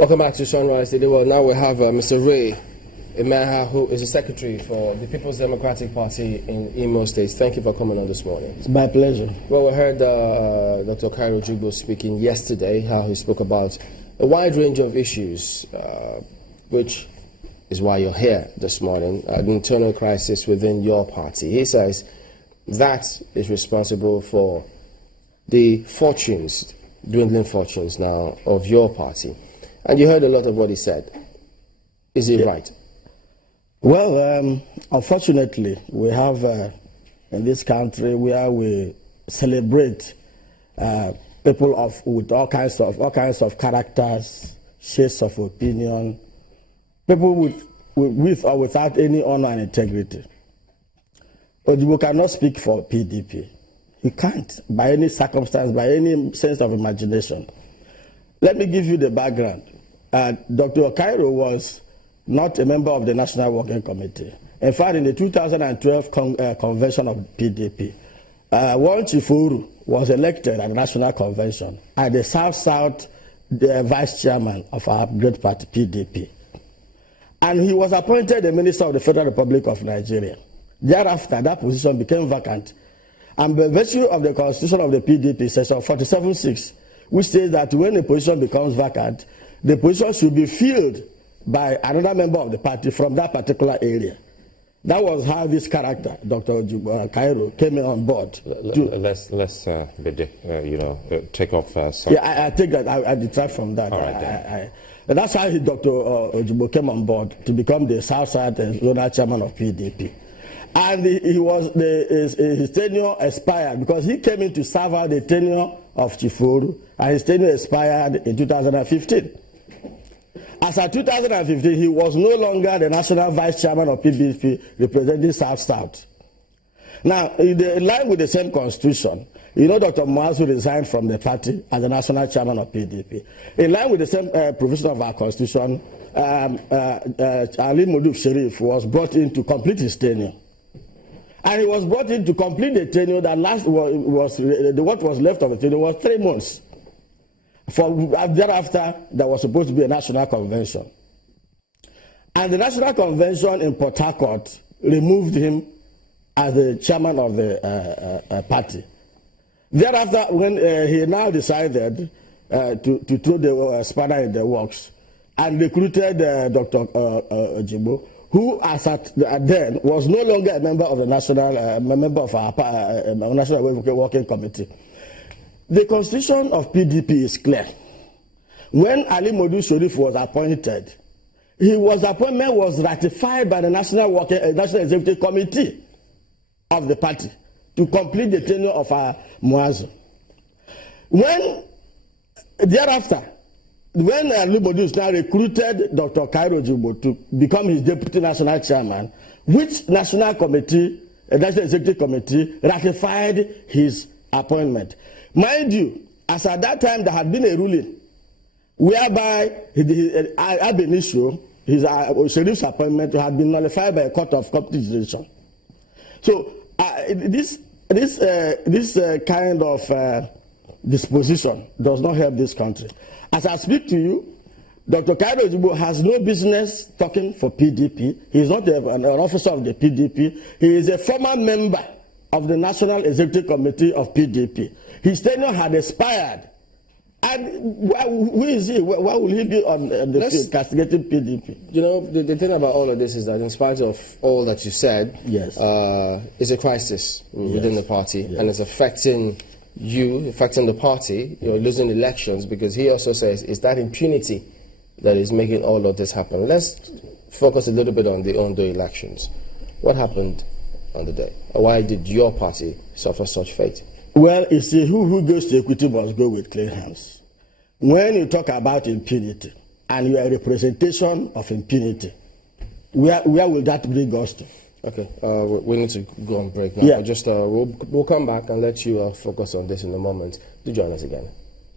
Welcome back to Sunrise today. Well, now we have Mr. Ray Emeagha, who is the secretary for the People's Democratic Party in Imo State. Thank you for coming on this morning. It's my pleasure. Well, we heard Dr. Cairo Jugbo speaking yesterday, how he spoke about a wide range of issues, which is why you're here this morning, an internal crisis within your party. He says that is responsible for the fortunes, dwindling fortunes now, of your party. And you heard a lot of what he said. Is he right? Well, unfortunately, we have in this country where we celebrate people with all kinds of characters, shades of opinion, people with or without any honor and integrity. But you cannot speak for PDP. You can't, by any circumstance, by any sense of imagination. Let me give you the background. Dr. Cairo was not a member of the National Working Committee. In fact, in the 2012 convention of PDP, Warren Chifuru was elected at the National Convention as the South-South vice chairman of our great party, PDP. And he was appointed the Minister of the Federal Republic of Nigeria. Thereafter, that position became vacant. And by virtue of the constitution of the PDP, section 47(6), which says that when a position becomes vacant, the position should be filled by another member of the party from that particular area. That was how this character, Dr. Cairo, came on board. Let's take off some. Yeah, I take that. I detract from that. All right, that's how Dr. Ojubo came on board to become the South-South Zonal Chairman of PDP. And his tenure expired because he came in to serve out the tenure of Chifuru, and his tenure expired in 2015. As of 2015, he was no longer the National Vice Chairman of PDP representing South-South. Now, in line with the same constitution, you know Dr. Muazu resigned from the party as the National Chairman of PDP. In line with the same provision of our constitution, Ali Moduf Sharif was brought in to complete his tenure. And he was brought in to complete the tenure that what was left of the tenure was 3 months. Thereafter, there was supposed to be a national convention. And the national convention in Port Harcourt removed him as the chairman of the party. Thereafter, when he now decided to throw the spanner in the works and recruited Dr. Ojubo, who as at then was no longer a member of the member of our National Working Committee. The constitution of PDP is clear. When Ali Modu Sharif was appointed, his appointment was ratified by the National Executive Committee of the party to complete the tenure of Muazu. Thereafter, when Ali Modu now recruited Dr. Cairo Jugbo to become his deputy national chairman, which National Executive Committee ratified his appointment. Mind you, as at that time there had been a ruling whereby ab initio, his Sharif's appointment had been nullified by a court of competition. So this kind of disposition does not help this country. As I speak to you, Dr. Cairo Jugbo has no business talking for PDP. He is not an officer of the PDP. He is a former member of the National Executive Committee of PDP. His tenure had expired. And who is he? Why will he be on the field castigating PDP? You know, the thing about all of this is that in spite of all that you said, yes, it's a crisis within the party, yes, and it's affecting you, affecting the party. You're losing elections because he also says it's that impunity that is making all of this happen. Let's focus a little bit on the on-day elections. What happened on the day? Why did your party suffer such fate? Well, you see, who goes to equity must go with clean hands. When you talk about impunity and you are a representation of impunity, where will that bring us to? Okay, we need to go on break now. Yeah. We'll come back and let you focus on this in a moment. Do join us again.